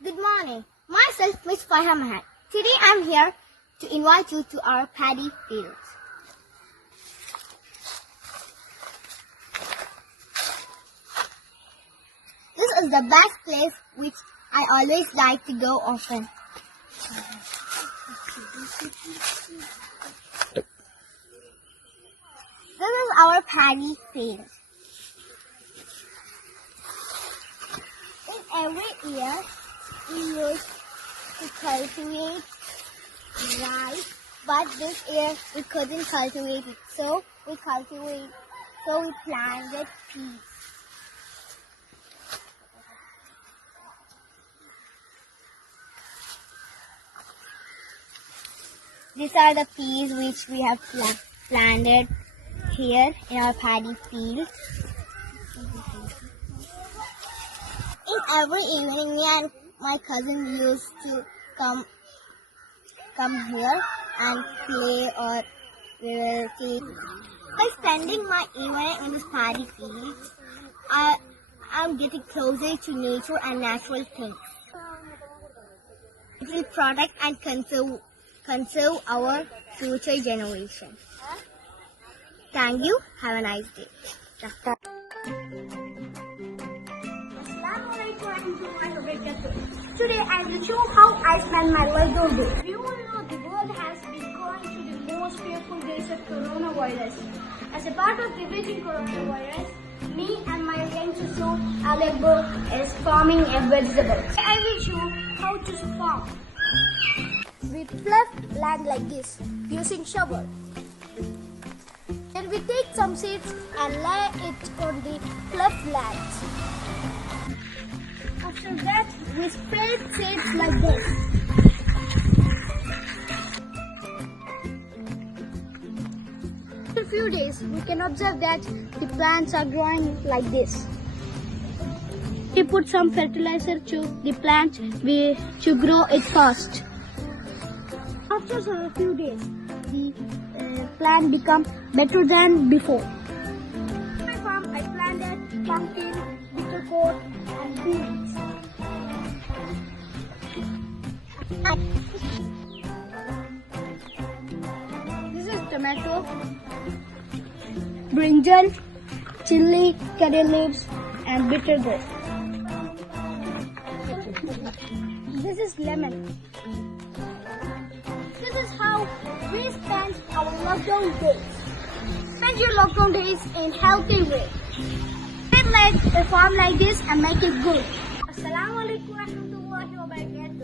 Good morning. Myself, Miss Fayha and Aman. Today I am here to invite you to our paddy fields. This is the best place which I always like to go often. This is our paddy field. In every year, we used to cultivate rice, but this year we couldn't cultivate it, so we planted peas. These are the peas which we have planted here in our paddy field. In every evening, me and my cousin used to come here and play, or we will see. By spending my evening in this paddy field, I'm getting closer to nature and natural things. It will protect and conserve our future generation. Thank you. Have a nice day. Today I will show how I spend my lockdown day. We all know the world has been going through the most fearful days of coronavirus. As a part of preventing coronavirus, me and my young sister Alebo is farming a vegetable. I will show how to farm. We plough land like this using shovel. Then we take some seeds and lay it on the ploughed land. After that, we spread seeds like this. After a few days, we can observe that the plants are growing like this. We put some fertilizer to the plant to grow it fast. After a few days, the plant becomes better than before. In my farm, I planted pumpkin, bitter gourd, and beans. This is tomato, brinjal, chili, curry leaves, and bitter gourd. This is lemon. This is how we spend our lockdown days. Spend your lockdown days in healthy way. Like a farm like this and make it good. Assalamualaikum warahmatullahi wabarakatuh.